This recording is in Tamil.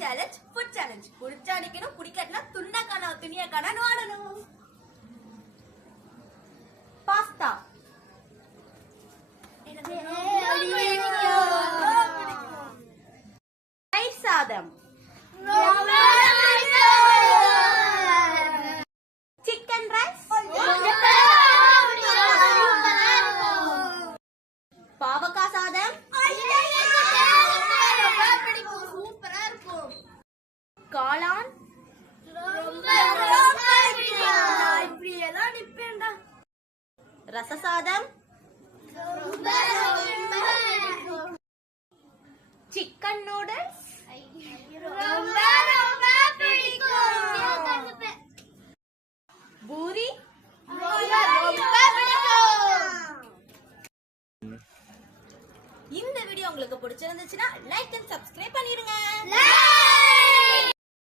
சேலஞ்ச் ஃபுட் சேலஞ்ச் புடிச்சா நிக்கணும் புடிக்காட்டினா துண்டக்கான துணியக்கான ஆடணும். பாஸ்தா தயிர் சாதம் சிக்கன் ரைஸ் பாவக்காய் சாதம் காளான் ரச சாதம் சிக்கன் நூடுல்ஸ் பூரி இந்த வீடியோ உங்களுக்கு பிடிச்சிருந்துச்சுன்னா லைக் அண்ட் சப்ஸ்கிரைப் பண்ணிருங்க.